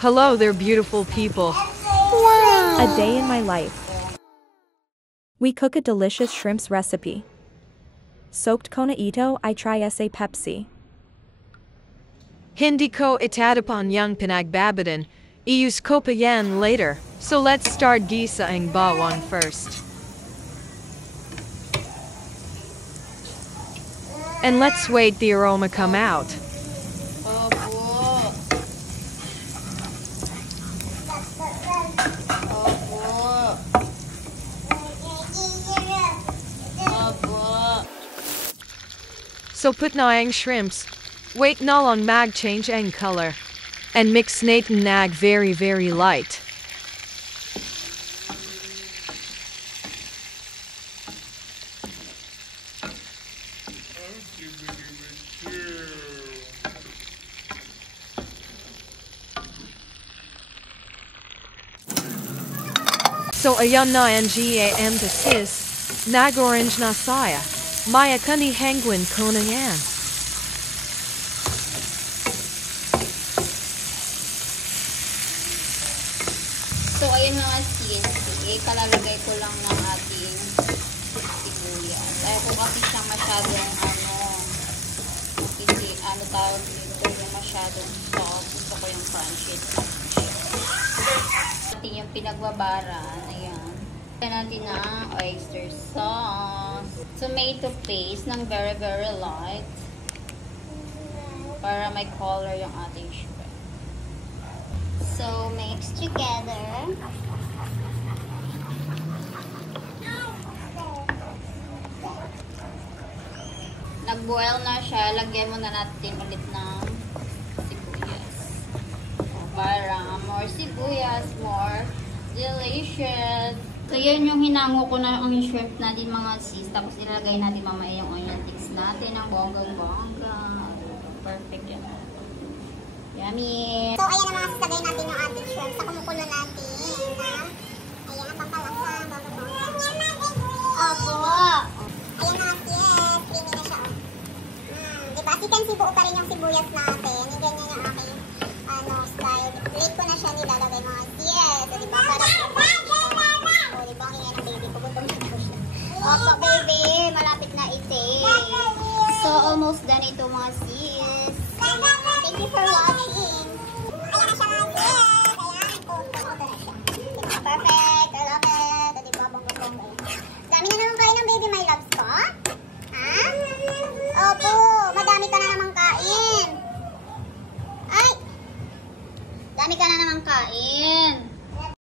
Hello there, beautiful people. Wow. A day in my life. We cook a delicious shrimps recipe. Soaked kona ito I try sa Pepsi. Hindi ko itatapon yung pinagbabadan. Iuse ko pa yan later. So let's start gisaing bawang first. And let's wait the aroma come out. So put na ang shrimps. Wait na long mag change ang color. And mix natin nag very light. So ayan na ang gam to sis. Nag orange na saya. Maya kani hangwin kona yan. So, ayun mga sis, kalalagay ko lang ng ating sibuyas. Ayaw ko kasi siyang masyadong, tawag dito, yung masyadong soft. Gusto ko yung crunchy. Ating yung pinagbabaran, ayan. Ayan natin ng oyster sauce. Tomato paste ng very light. Para may color yung ating shrimp. So, mix together. Nag-boil na siya. Lagyan mo na natin ulit ng sibuyas. Para more sibuyas, more delicious. So, yun yung hinango ko na ang shrimp natin mga sis. Tapos, ilalagay natin mamaya yung onion sticks natin. Ang bonggang-bongga. Perfect yan. Yummy! So, ayan na mga sasagay natin yung ating shrimp sa kumukulo natin. Ayan, ang pampalasa. Opo! Ayan na sis, creamy na siya. Diba? Sikan sibuo pa rin yung sibuyas natin. Yung ganyan yung aking style. Late ko na siya nilalagay mga sis. So, diba? Para o, diba? Ang ingay ng baby ko. Gutom na po siya. Opo, baby. Malapit na ite. So, almost done ito mga sis. Thank you for watching. Ayan na siya mga sis. Ayan. Ito na siya. Diba? Perfect. I love it. O, diba? Bongga-bongga. Dami na naman kayo ng baby my loves ko. Ha? Opo. Madami ka na naman kain. Ay. Dami ka na naman kain.